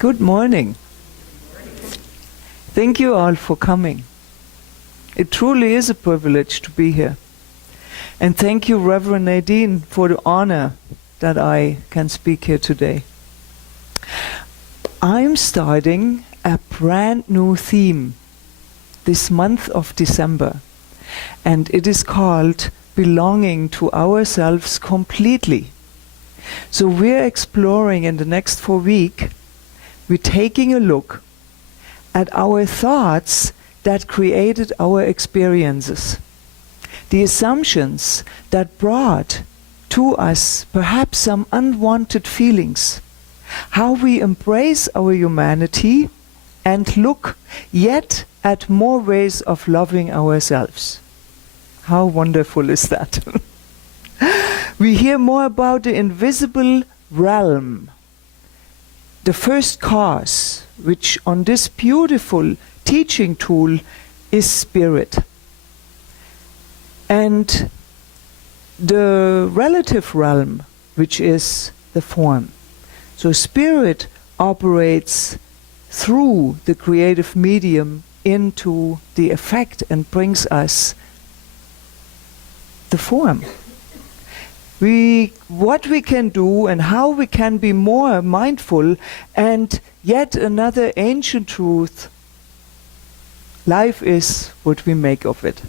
Good morning. Thank you all for coming. It truly is a privilege to be here. And thank you, Reverend Nadine, for the honor that I can speak here today. I'm starting a brand new theme this month of December, and it is called Belonging to Ourselves Completely. So we're exploring in the next 4 weeks, we're taking a look at our thoughts that created our experiences, the assumptions that brought to us perhaps some unwanted feelings, how we embrace our humanity and look yet at more ways of loving ourselves. How wonderful is that? We hear more about the invisible realm, the first cause, which on this beautiful teaching tool is spirit. And the relative realm, which is the form. So spirit operates through the creative medium into the effect and brings us the form. What we can do and how we can be more mindful, and yet another ancient truth, life is what we make of it.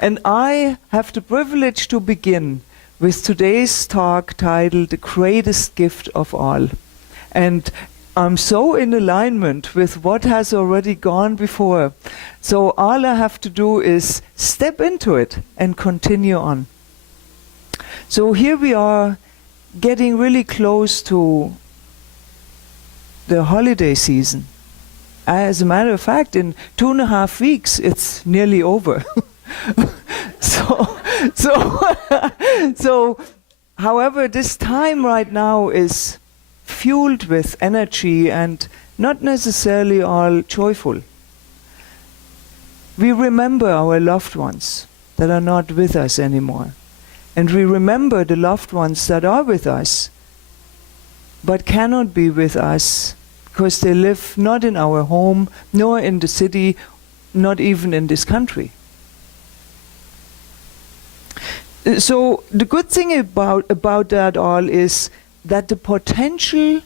And I have the privilege to begin with today's talk titled The Greatest Gift of All. And I'm so in alignment with what has already gone before. So all I have to do is step into it and continue on. So here we are getting really close to the holiday season. As a matter of fact, in 2.5 weeks, it's nearly over. So, however, this time right now is fueled with energy and not necessarily all joyful. We remember our loved ones that are not with us anymore. And we remember the loved ones that are with us, but cannot be with us because they live not in our home, nor in the city, not even in this country. So the good thing about that all is that the potential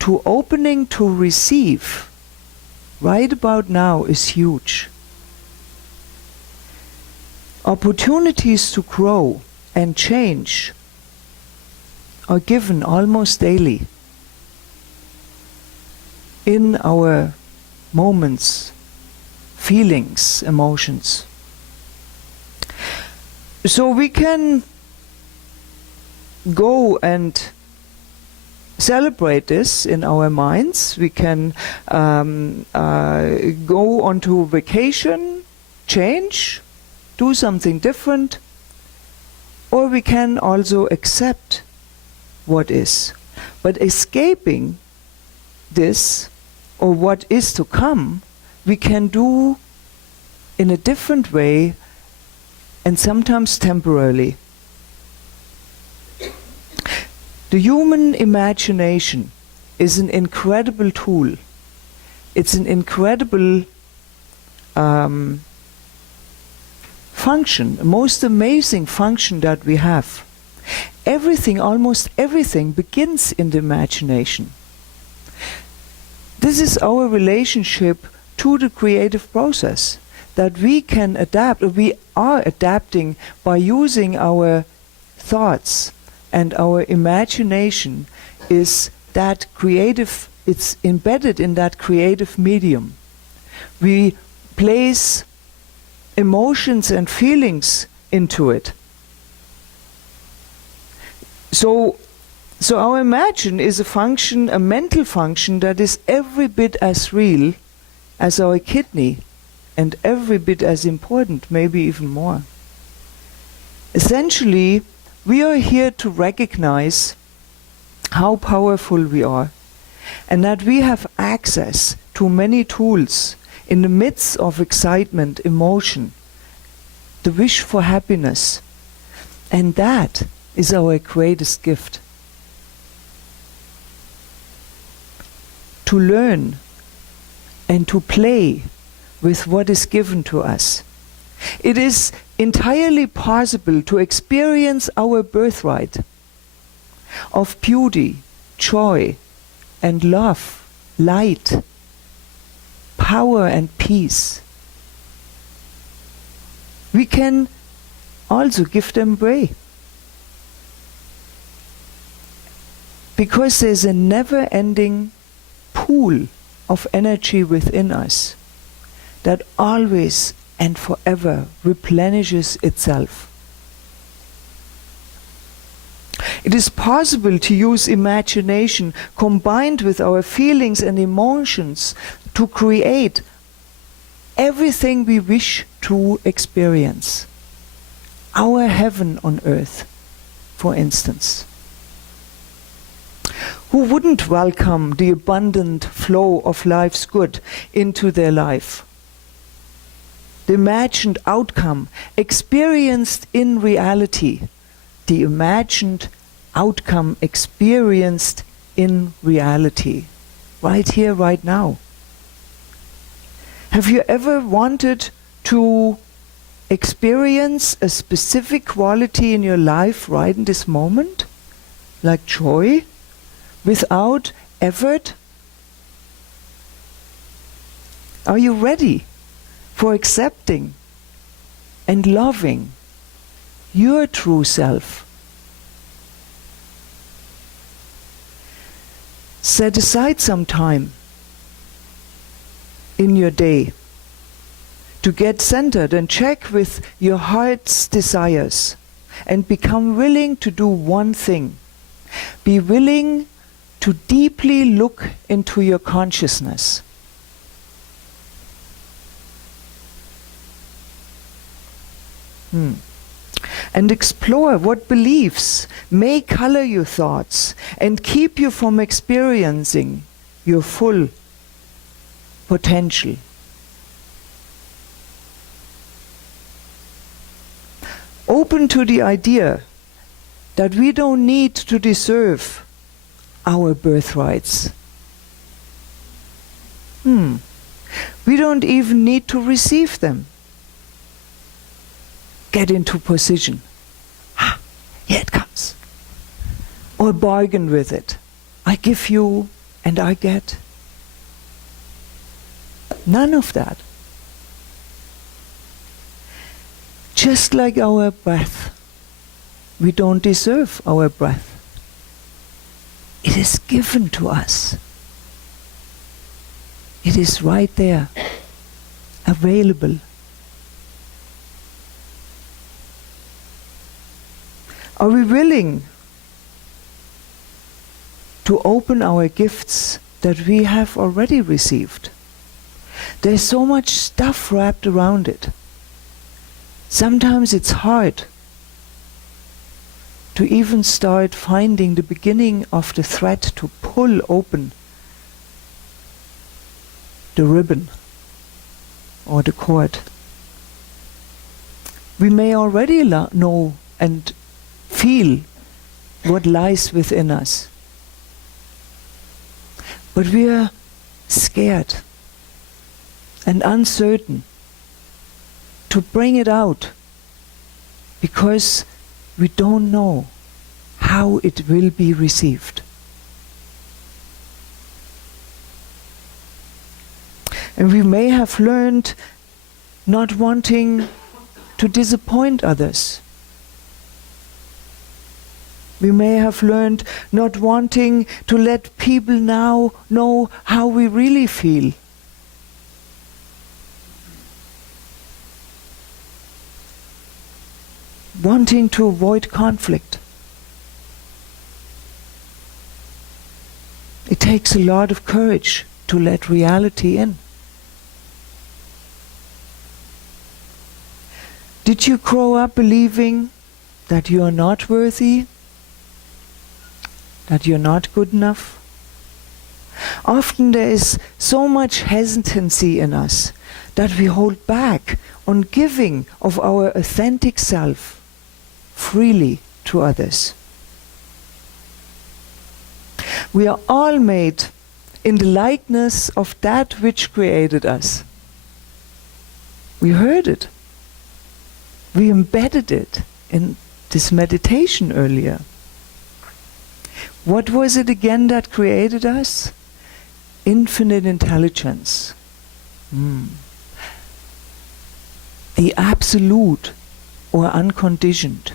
to opening to receive right about now is huge. Opportunities to grow and change are given almost daily in our moments, feelings, emotions. So we can go and celebrate this in our minds. We can go onto vacation, change, do something different, or we can also accept what is. But escaping this, or what is to come, we can do in a different way and sometimes temporarily. The human imagination is an incredible tool. It's an incredible function, a most amazing function that we have. Everything, almost everything, begins in the imagination. This is our relationship to the creative process, that we can adapt, or we are adapting by using our thoughts, and our imagination is that creative, it's embedded in that creative medium. We place emotions and feelings into it. So our imagine is a function, a mental function that is every bit as real as our kidney, and every bit as important, maybe even more. Essentially, we are here to recognize how powerful we are, and that we have access to many tools in the midst of excitement, emotion, the wish for happiness. And that is our greatest gift. to learn and to play with what is given to us. It is entirely possible to experience our birthright of beauty, joy, and love, light, power and peace. We can also give them away. Because there's a never-ending pool of energy within us that always and forever replenishes itself. It is possible to use imagination combined with our feelings and emotions to create everything we wish to experience. Our heaven on earth, for instance. Who wouldn't welcome the abundant flow of life's good into their life? The imagined outcome experienced in reality. The imagined outcome experienced in reality. Right here, right now. Have you ever wanted to experience a specific quality in your life right in this moment? Like joy? Without effort? Are you ready for accepting and loving your true self? Set aside some time in your day to get centered and check with your heart's desires and become willing to do one thing. Be willing to deeply look into your consciousness. And explore what beliefs may color your thoughts and keep you from experiencing your full potential. Open to the idea that we don't need to deserve our birthrights. We don't even need to receive them. Get into position. Here it comes. Or bargain with it. I give you and I get. None of that. Just like our breath. We don't deserve our breath. It is given to us. It is right there, available. Are we willing to open our gifts that we have already received? There's so much stuff wrapped around it. Sometimes it's hard to even start finding the beginning of the thread to pull open the ribbon or the cord. We may already know and feel what lies within us, but we are scared and uncertain to bring it out because we don't know how it will be received. And we may have learned not wanting to disappoint others. We may have learned not wanting to let people now know how we really feel. Wanting to avoid conflict. It takes a lot of courage to let reality in. Did you grow up believing that you are not worthy? That you're not good enough? Often there is so much hesitancy in us that we hold back on giving of our authentic self freely to others. We are all made in the likeness of that which created us. We heard it. We embedded it in this meditation earlier. What was it again that created us? Infinite intelligence. The absolute or unconditioned.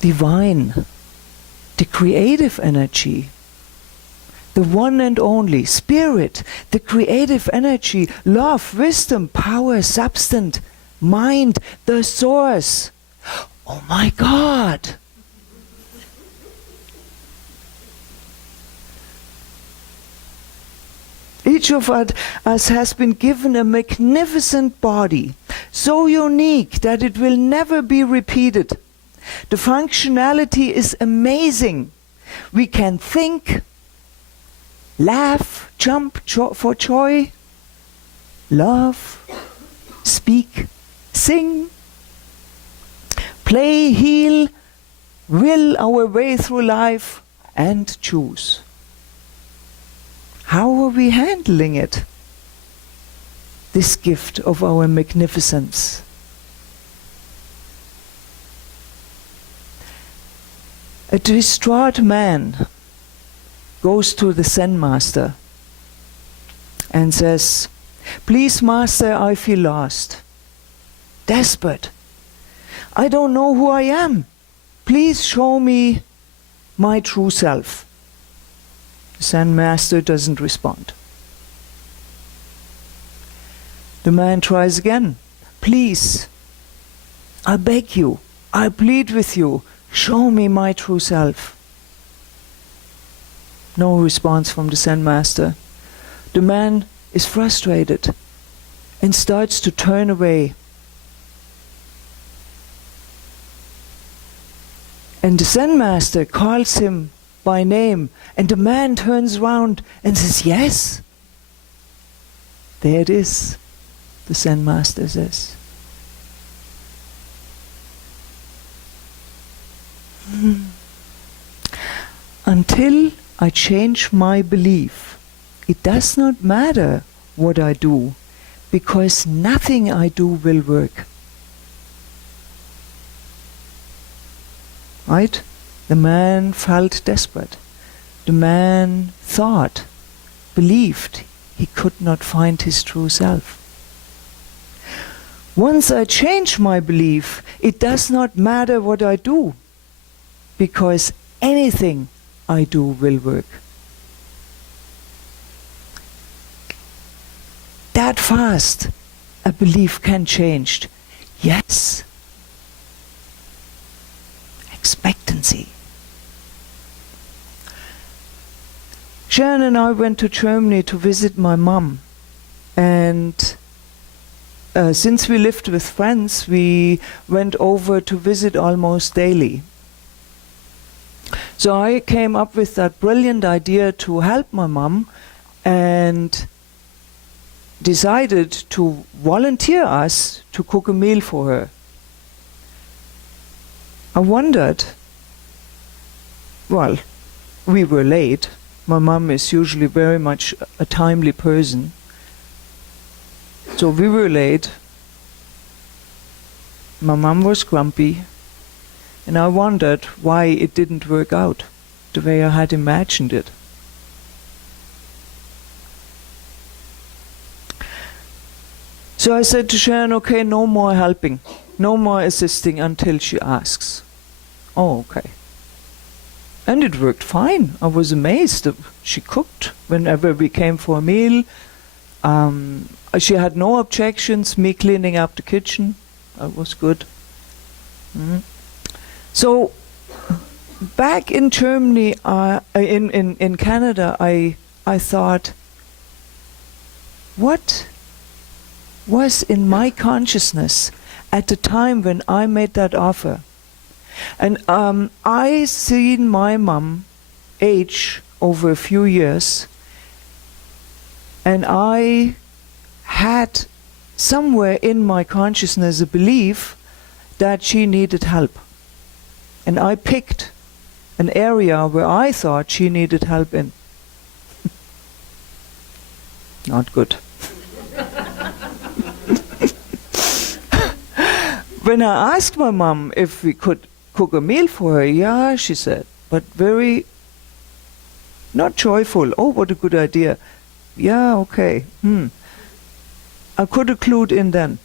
Divine. The creative energy. The one and only spirit, the creative energy, love, wisdom, power, substance, mind, the source. Oh my God! Each of us has been given a magnificent body, so unique that it will never be repeated. The functionality is amazing. We can think, laugh, jump for joy, love, speak, sing, play, heal, will our way through life, and choose. How are we handling it? This gift of our magnificence. A distraught man goes to the Zen master and says, "Please, master, I feel lost, desperate. I don't know who I am. Please show me my true self." The Zen master doesn't respond. The man tries again. "Please, I beg you, I plead with you, show me my true self." No response from the Zen master. The man is frustrated and starts to turn away. And the Zen master calls him by name, and the man turns around and says, "Yes, there it is," the Zen master says. Until I change my belief, it does not matter what I do, because nothing I do will work. Right? The man felt desperate. The man thought, believed he could not find his true self. Once I change my belief, it does not matter what I do, because anything I do will work. That fast, a belief can change. Yes. Expectancy. Sharon and I went to Germany to visit my mom, and since we lived with friends, we went over to visit almost daily. So I came up with that brilliant idea to help my mom and decided to volunteer us to cook a meal for her. I wondered, well, we were late. My mom is usually very much a timely person. So we were late. My mom was grumpy. And I wondered why it didn't work out the way I had imagined it. So I said to Sharon, "Okay, no more helping, no more assisting until she asks." Oh, okay. And it worked fine. I was amazed that she cooked whenever we came for a meal. She had no objections, me cleaning up the kitchen. That was good. So, back in Germany, in Canada, I thought, what was in my consciousness at the time when I made that offer? And I seen my mom age over a few years, and I had somewhere in my consciousness a belief that she needed help. And I picked an area where I thought she needed help in. Not good. When I asked my mom if we could cook a meal for her, yeah, she said, but very not joyful. Oh, what a good idea. Yeah, okay. I could have clued in then.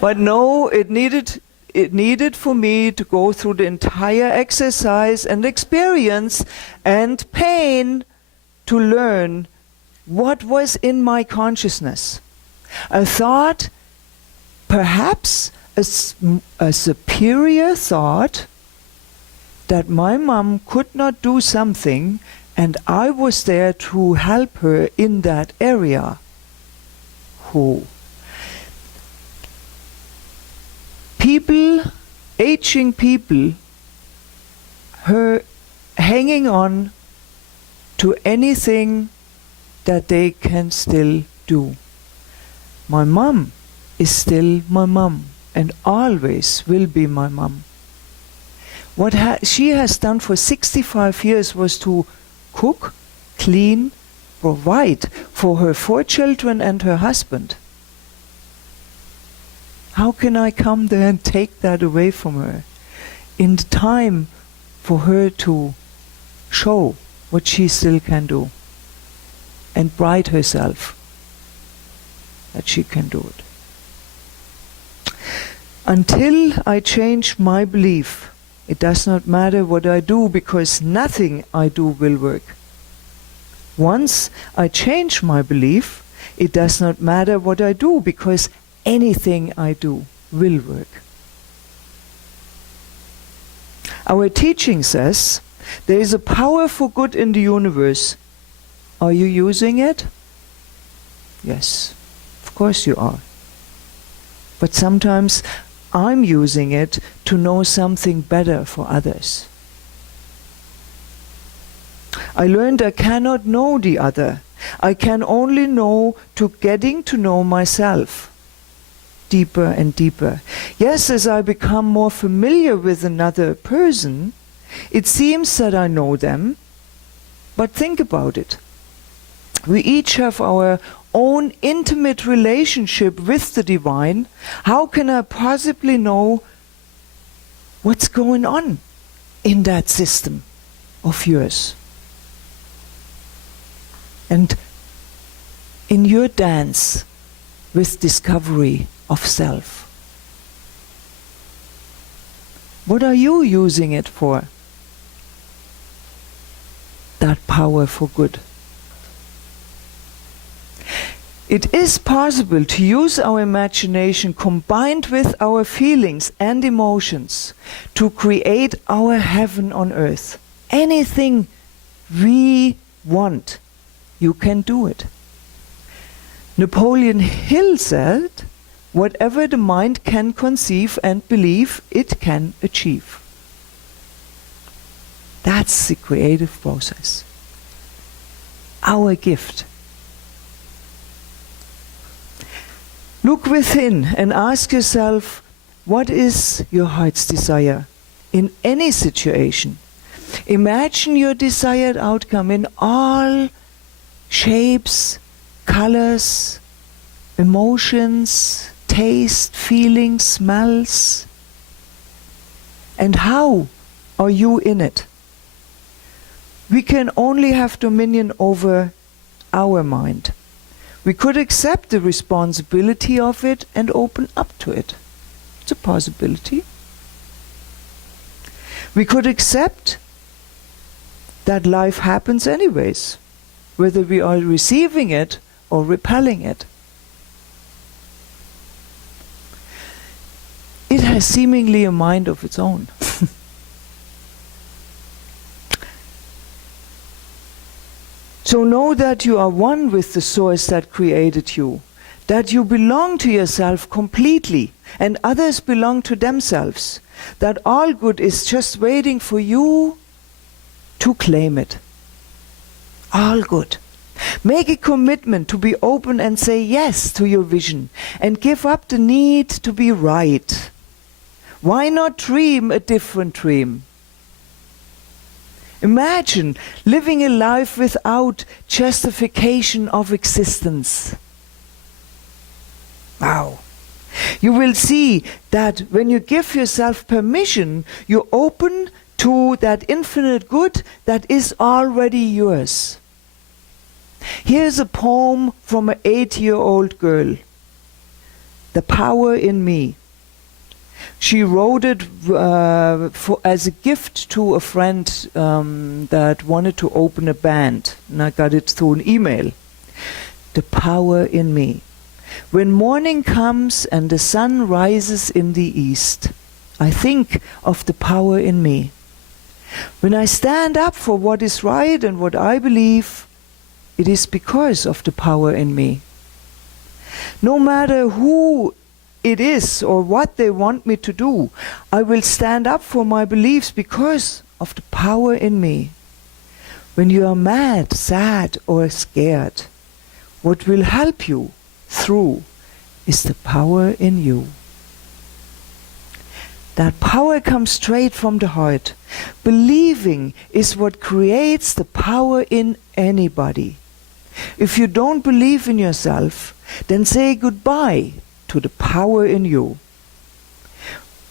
But no, it needed for me to go through the entire exercise and experience and pain to learn what was in my consciousness. I thought, perhaps a superior thought that my mom could not do something and I was there to help her in that area. Who? People, aging people, her hanging on to anything that they can still do. My mom is still my mom and always will be my mom. What she has done for 65 years was to cook, clean, provide for her 4 children and her husband. How can I come there and take that away from her in the time for her to show what she still can do and pride herself that she can do it? Until I change my belief, it does not matter what I do, because nothing I do will work. Once I change my belief, it does not matter what I do, because anything I do will work. Our teaching says there is a power for good in the universe. Are you using it? Yes, of course you are. But sometimes I'm using it to know something better for others. I learned I cannot know the other. I can only know to getting to know myself deeper and deeper. Yes, as I become more familiar with another person, it seems that I know them, but think about it. We each have our own intimate relationship with the divine. How can I possibly know what's going on in that system of yours? And in your dance with discovery of self, what are you using it for? That power for good. It is possible to use our imagination combined with our feelings and emotions to create our heaven on earth. Anything we want, you can do it. Napoleon Hill said, whatever the mind can conceive and believe, it can achieve. That's the creative process. Our gift. Look within and ask yourself, what is your heart's desire in any situation? Imagine your desired outcome in all shapes, colors, emotions, taste, feelings, smells. And how are you in it? We can only have dominion over our mind. We could accept the responsibility of it and open up to it. It's a possibility. We could accept that life happens anyways, whether we are receiving it or repelling it. It has seemingly a mind of its own. So know that you are one with the source that created you, that you belong to yourself completely, and others belong to themselves, that all good is just waiting for you to claim it. All good. Make a commitment to be open and say yes to your vision, and give up the need to be right. Why not dream a different dream? Imagine living a life without justification of existence. Wow. You will see that when you give yourself permission, you open to that infinite good that is already yours. Here's a poem from an 8-year-old girl. The Power in Me. She wrote it as a gift to a friend that wanted to open a band, and I got it through an email. The Power in Me. When morning comes and the sun rises in the east, I think of the power in me. When I stand up for what is right and what I believe, it is because of the power in me. No matter who it is or what they want me to do, I will stand up for my beliefs because of the power in me. When you are mad, sad, or scared, what will help you through is the power in you. That power comes straight from the heart. Believing is what creates the power in anybody. If you don't believe in yourself, then say goodbye to the power in you.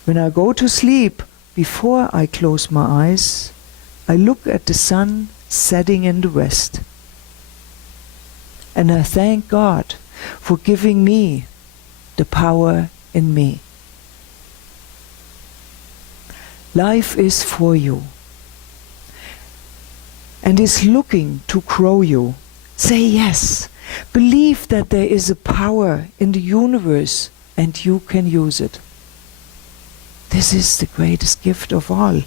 When I go to sleep, before I close my eyes, I look at the sun setting in the west. And I thank God for giving me the power in me. Life is for you and is looking to grow you. Say yes. Believe that there is a power in the universe and you can use it. This is the greatest gift of all.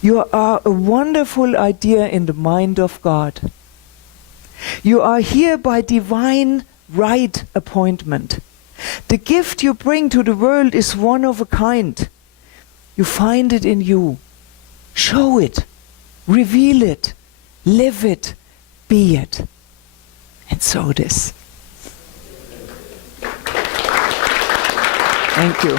You are a wonderful idea in the mind of God. You are here by divine right appointment. The gift you bring to the world is one of a kind. You find it in you. Show it. Reveal it. Live it. Be it. And so it is. Thank you.